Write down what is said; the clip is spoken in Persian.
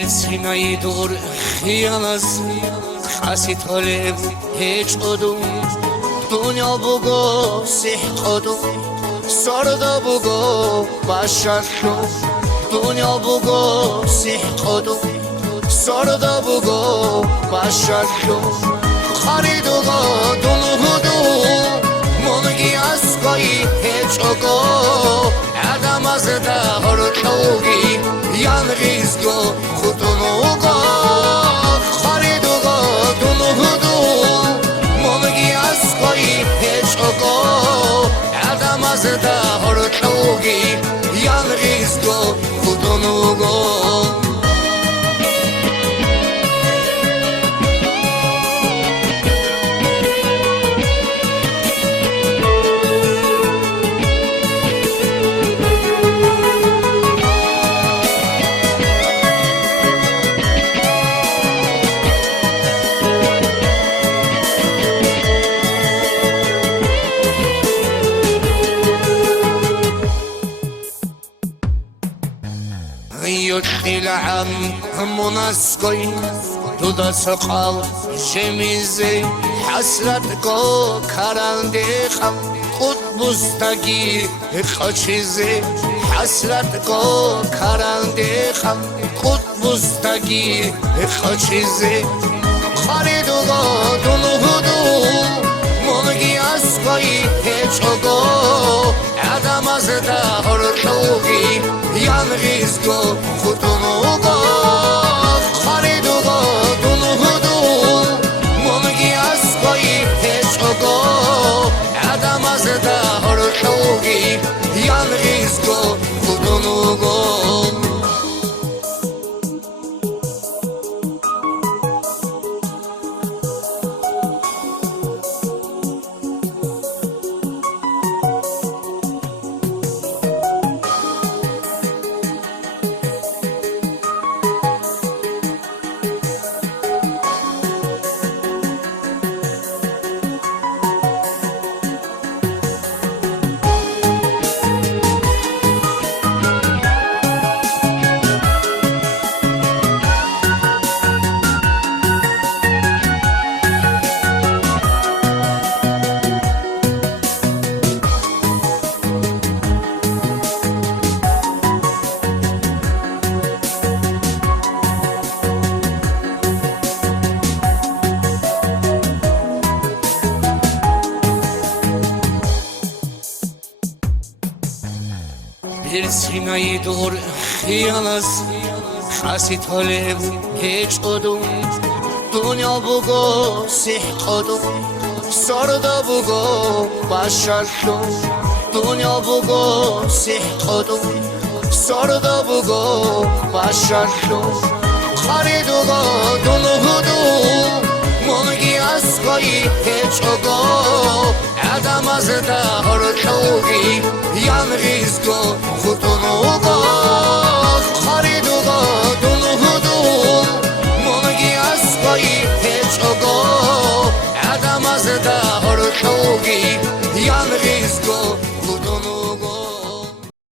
سینای دور خیال از خاصی طالب هیچ قدوم دنیا بگو سیح قدوم سردا بگو بشر شو دنیا بگو سیح قدوم سردا بگو بشر شو خریدوگا دنهدو منگی از گایی هیچ اگو ادم از دهر توگی یان ریزگو خودنوگا خریدوگا دنهدو منگی از گایی هیچ اگو ادم از دهر توگی یان ریزگو خودنوگا العم منسقي دودا سقال جميزي حسرتكو كرانديخم خود بستگی خاچیزی حسرتكو كرانديخم خود بستگی خاچیزی خریدوگا دنهدو منگی اسقایی هیچ اگو ادم از دهر توگی یان ریزگو خودنوگا خریدوگا دنهدو منگی اسقایی هیچ اگو ادم از دهر توگی یان ریزگو خودنوگا سینای دور خیال از خاصی طالب هیچ قدوم دنیا بگو سیح قدوم سردا بگو بشر شو دنیا بگو سیح قدوم سردا بگو بشر شو خریدوگا دنهدو منگی اسقایی هیچ اگو ادم از دهر توگی یان ریزگو خودنوگا خریدوگا دنهدو منگی اسقایی هیچ اگو ادم از دهر توگی یان ریزگو